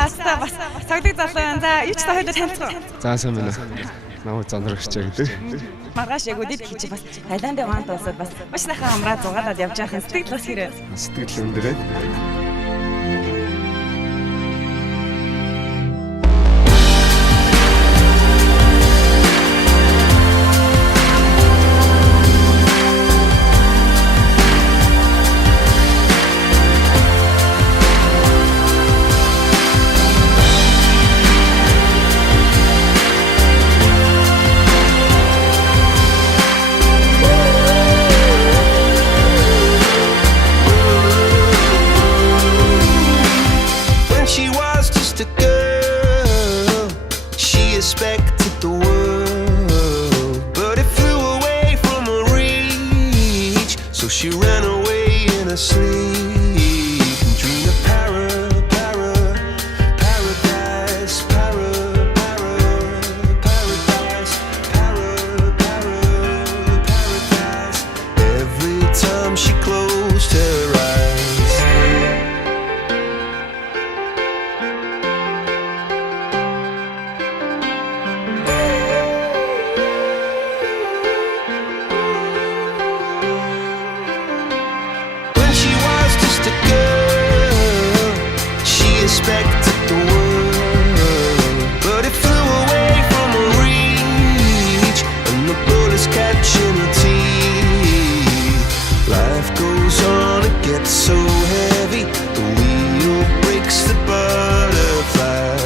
Аста бас цогдөг залуу байна. За юу ч та хоёроо танилцах уу? За сайн байна. Намайг Зандрагч гэдэг. Маргааш яг үдид хийж бас Таиландын вант улсад бас маш сайхан амраа зугаалаад явж байхын сэтгэл бас хэрэг. Сэтгэл өндөрөө. Expected the world, but it flew away from her reach. So she ran away in her sleep and dreamed of paradise, paradise. Every time she closed her eyes. Expected the world, but it flew away from her reach, and the bullets catching her teeth. Life goes on, it gets so heavy, the wheel breaks the butterfly.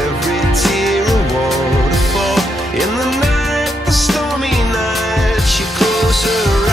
Every tear a waterfall. In the night, the stormy night, she closed her eyes.